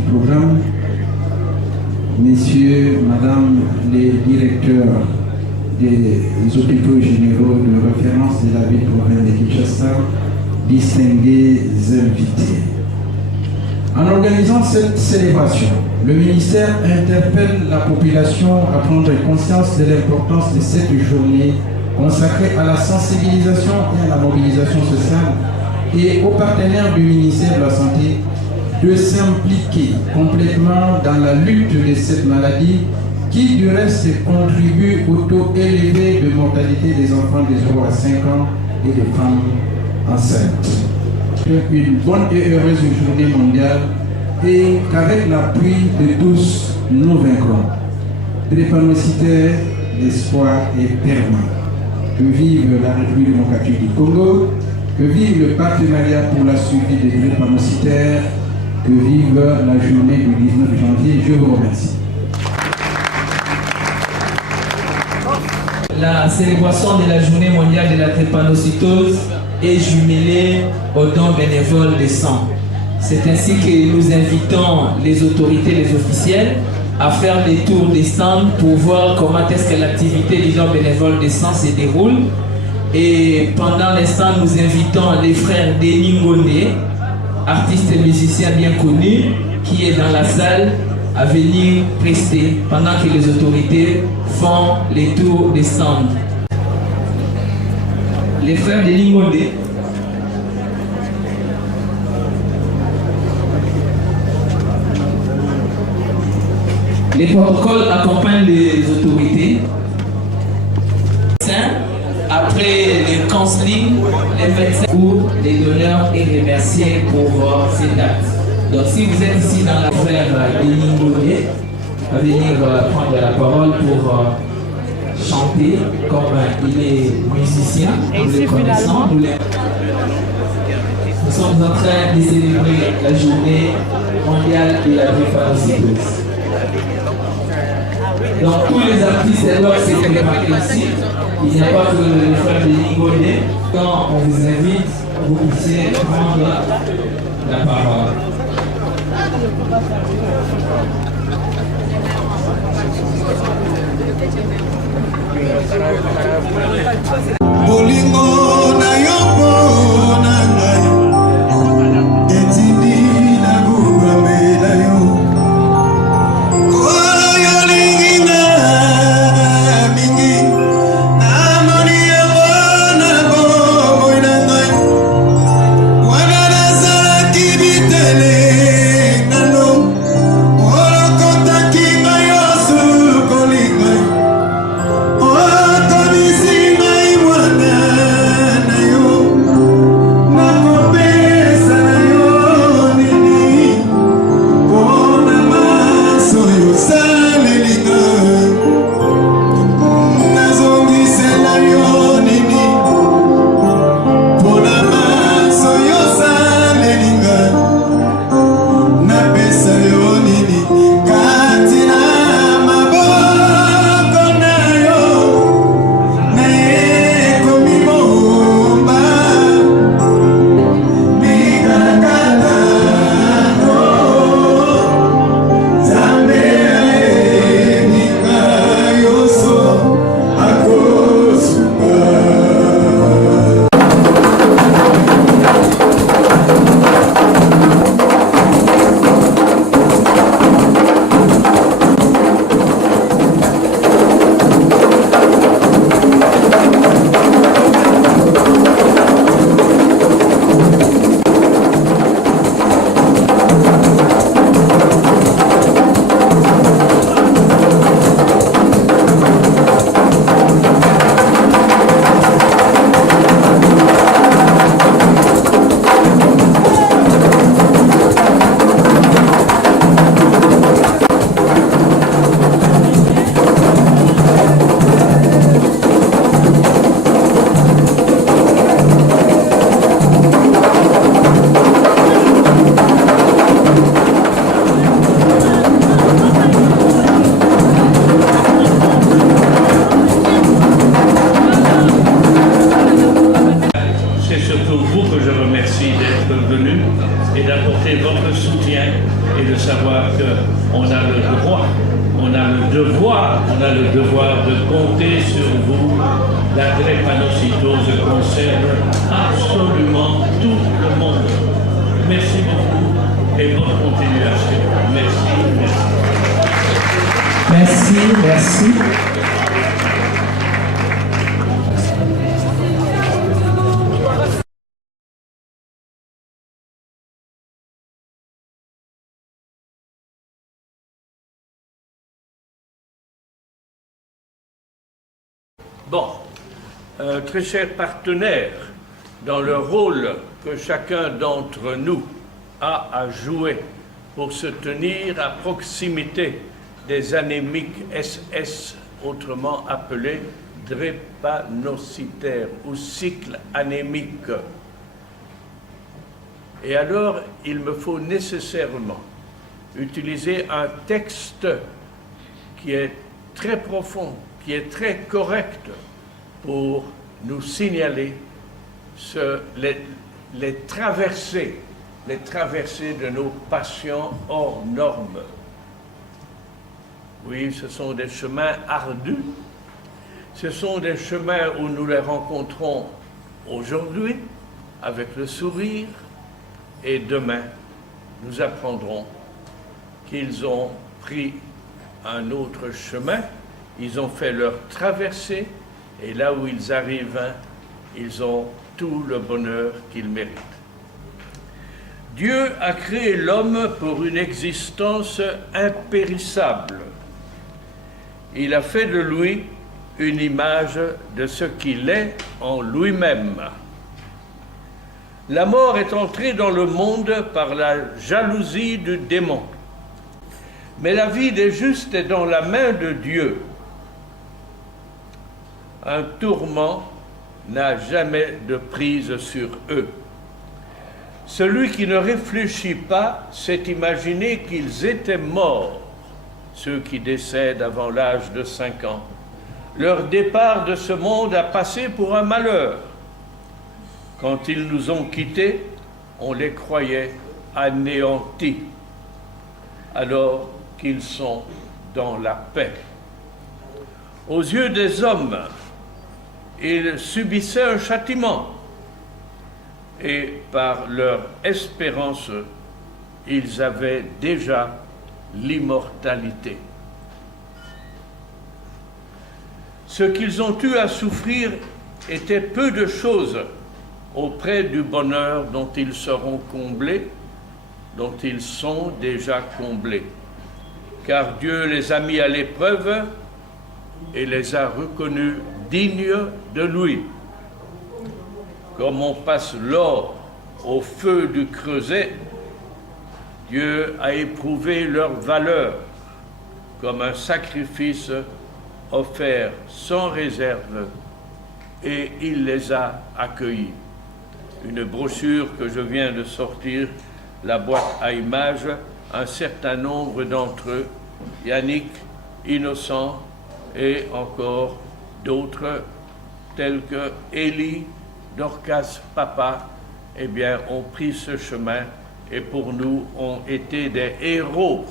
du programme, messieurs, madame les directeurs des hôpitaux généraux de référence de la ville province de Kinshasa, distingués invités. En organisant cette célébration, le ministère interpelle la population à prendre conscience de l'importance de cette journée consacrée à la sensibilisation et à la mobilisation sociale et aux partenaires du ministère de la Santé de s'impliquer complètement dans la lutte de cette maladie qui du reste contribue au taux élevé de mortalité des enfants de 0 à 5 ans et des femmes enceintes. Une bonne et heureuse journée mondiale et qu'avec l'appui de tous, nous vaincrons. Drépanocytaire, l'espoir est permanent. Que vive la République démocratique du Congo, que vive le partenariat pour la suivi des drépanocytaires, que vive la journée du 19 janvier. Je vous remercie. La célébration de la journée mondiale de la drépanocytose est jumelée au don bénévole de sang. C'est ainsi que nous invitons les autorités, les officiels, à faire des tours des stands pour voir comment est-ce que l'activité du don bénévole de sang se déroule. Et pendant l'instant, nous invitons les frères Denis Ngondé, artiste et musicien bien connu, qui est dans la salle, à venir prester pendant que les autorités font les tours des stands. Les frères Denis Ngondé. Les protocoles accompagnent les autorités. Après les counseling, les médecins ou les donneurs est remercié pour ces dates. Donc si vous êtes ici dans la frère Denis Ngondé, à venir prendre la parole pour chanter comme il est musicien, nous le connaissons. Nous sommes en train de célébrer la journée mondiale de la drépanocytose. Donc tous les artistes doivent se préparer ici. Il n'y a pas que le frère Denis Ngondé. Quand on vous invite, vous puissiez prendre la parole. Bolingo na yoko na ngai etindi na gubamela yo kolo yo linginga mingi amoni yo na bomo na ngai wana nazalaki bitele nano olokotaki ngai osu kolingai otomisi ngai mwa on a le devoir de compter sur vous. La drépanocytose concerne absolument tout le monde. Merci beaucoup et bonne continuation. Merci, merci. Merci, merci. Bon, très chers partenaires, dans le rôle que chacun d'entre nous a à jouer pour se tenir à proximité des anémiques SS, autrement appelés drépanocytaires ou cycles anémiques. Et alors, il me faut nécessairement utiliser un texte qui est très profond, qui est très correct pour nous signaler les traversées de nos patients hors normes. Oui, ce sont des chemins ardus, ce sont des chemins où nous les rencontrons aujourd'hui avec le sourire et demain nous apprendrons qu'ils ont pris un autre chemin. Ils ont fait leur traversée et là où ils arrivent, ils ont tout le bonheur qu'ils méritent. Dieu a créé l'homme pour une existence impérissable. Il a fait de lui une image de ce qu'il est en lui-même. La mort est entrée dans le monde par la jalousie du démon. Mais la vie des justes est dans la main de Dieu. Un tourment n'a jamais de prise sur eux. Celui qui ne réfléchit pas s'est imaginé qu'ils étaient morts, ceux qui décèdent avant l'âge de 5 ans. Leur départ de ce monde a passé pour un malheur. Quand ils nous ont quittés, on les croyait anéantis, alors qu'ils sont dans la paix. Aux yeux des hommes, ils subissaient un châtiment et par leur espérance, ils avaient déjà l'immortalité. Ce qu'ils ont eu à souffrir était peu de choses auprès du bonheur dont ils seront comblés, dont ils sont déjà comblés. Car Dieu les a mis à l'épreuve et les a reconnus dignes de lui. Comme on passe l'or au feu du creuset, Dieu a éprouvé leur valeur comme un sacrifice offert sans réserve et il les a accueillis. Une brochure que je viens de sortir, la boîte à images, un certain nombre d'entre eux, Yannick, Innocent et encore d'autres tels que Élie, Dorcas, Papa, eh bien, ont pris ce chemin et pour nous ont été des héros.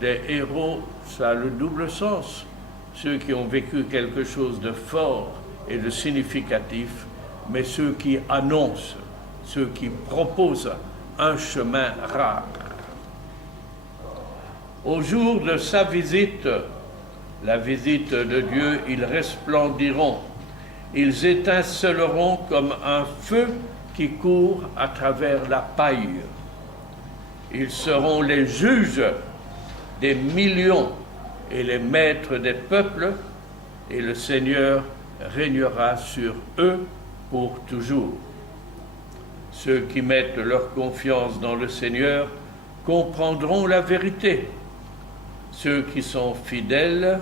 Des héros, ça a le double sens. Ceux qui ont vécu quelque chose de fort et de significatif, mais ceux qui annoncent, ceux qui proposent un chemin rare. Au jour de sa visite, la visite de Dieu, ils resplendiront, ils étinceleront comme un feu qui court à travers la paille. Ils seront les juges des millions et les maîtres des peuples, et le Seigneur régnera sur eux pour toujours. Ceux qui mettent leur confiance dans le Seigneur comprendront la vérité. Ceux qui sont fidèles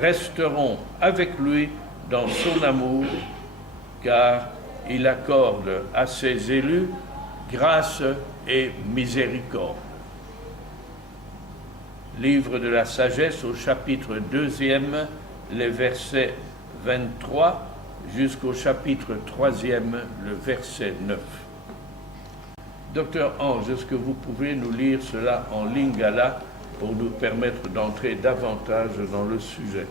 resteront avec lui dans son amour, car il accorde à ses élus grâce et miséricorde. Livre de la sagesse au chapitre 2e, les versets 23 jusqu'au chapitre 3e, le verset 9. Docteur Ange, est-ce que vous pouvez nous lire cela en lingala pour nous permettre d'entrer davantage dans le sujet.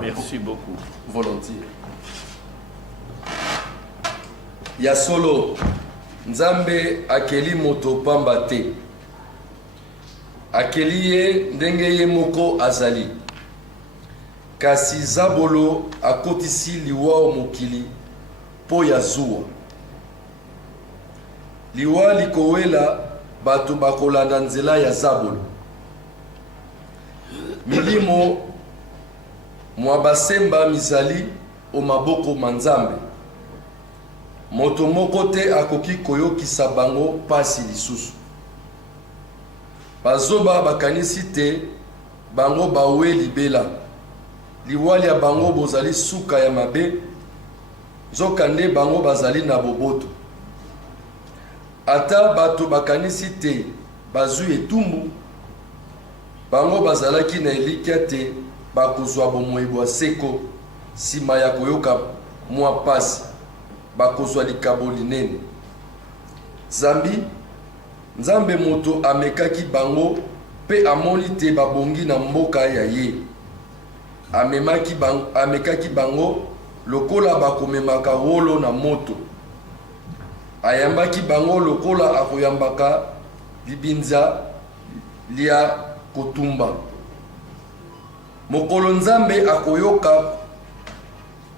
Merci beaucoup. Volontiers. Ya solo Nzambe akeli moto pamba te. Akeli ye ndenge ye moko azali. Kasi zabolo akotisi liwa mokili po ya zuwa. Liwa likowela bato bakolanda nzela ya zabolo. Milimo mwa basemba mizali o maboko manzambe. Moto moko te akoki koyokisa bango pasi lisusu. Bazoba bakanisi te bango bawe libela. Liwali ya bango bozali suka ya mabe. Zokande bango bazali na boboto. Ata bato bakanisi te bazwi etumbu. Bango bazalaki na elikia te bakozwa bomoi bwa seko sima ya koyoka mwa pasi. Bakozwa likabo linene. Nzambe moto amekaki bango pe amoni te babongi na mboka ya ye. Amekaki bango lokola bakomemaka wolo na moto. Ayambaki bango lokola akoyambaka libinza lia kotumba. Mokolo Nzambe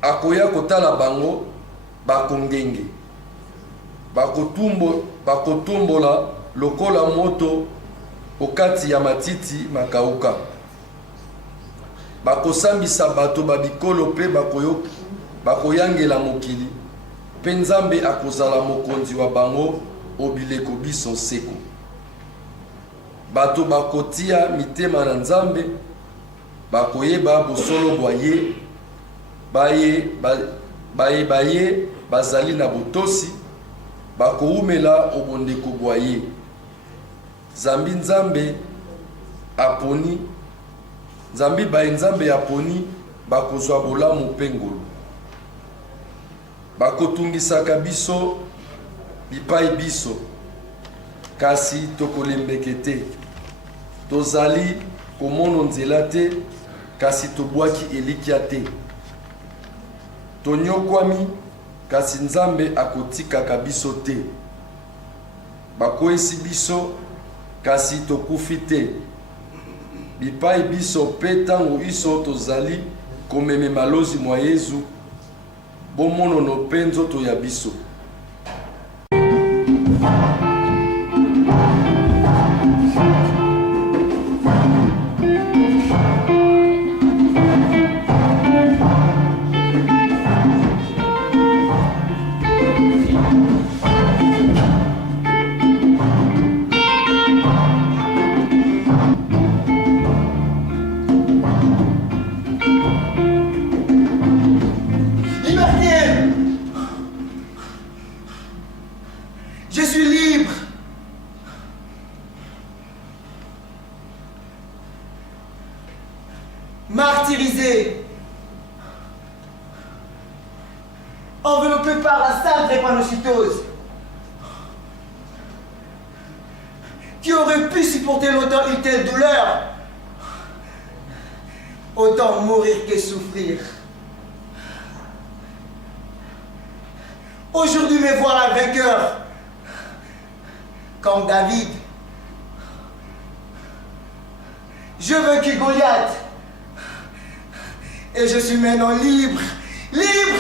akoya kotala bango bakongenge. Bakotumbola lokola moto okati ya matiti makauka. Bakosambisa bato babikolo pe bakoyangela mokili. Pe Nzambe akozala mokonzi wa bango obileko biso seko. Bato bakotia mitema na Nzambe, bakoyeba bosolo bwa ye, baye bazali na botosi, bakoumela obondeko bwa ye. Nzambe aponi bakozwa bolamu pengolo. Bakotungisaka biso bipai biso, kasi tokolembeke te. Tozali komono nzela te, kasi tobwaki elikia te. Tonyokwami, kasi Nzambe akotikaka biso te. Bakoyesi biso, kasi tokufi te. Bipai biso pe tango iso tozali komeme malozi mwa Yezu, bomono no pe nzoto ya biso. Je suis libre. Martyrisé. Enveloppé par la salle drépanocytose. Qui aurait pu supporter longtemps une telle douleur? Autant mourir que souffrir. Aujourd'hui me voilà vainqueur. Comme David. Je vaincu Goliath. Et je suis maintenant libre. Libre!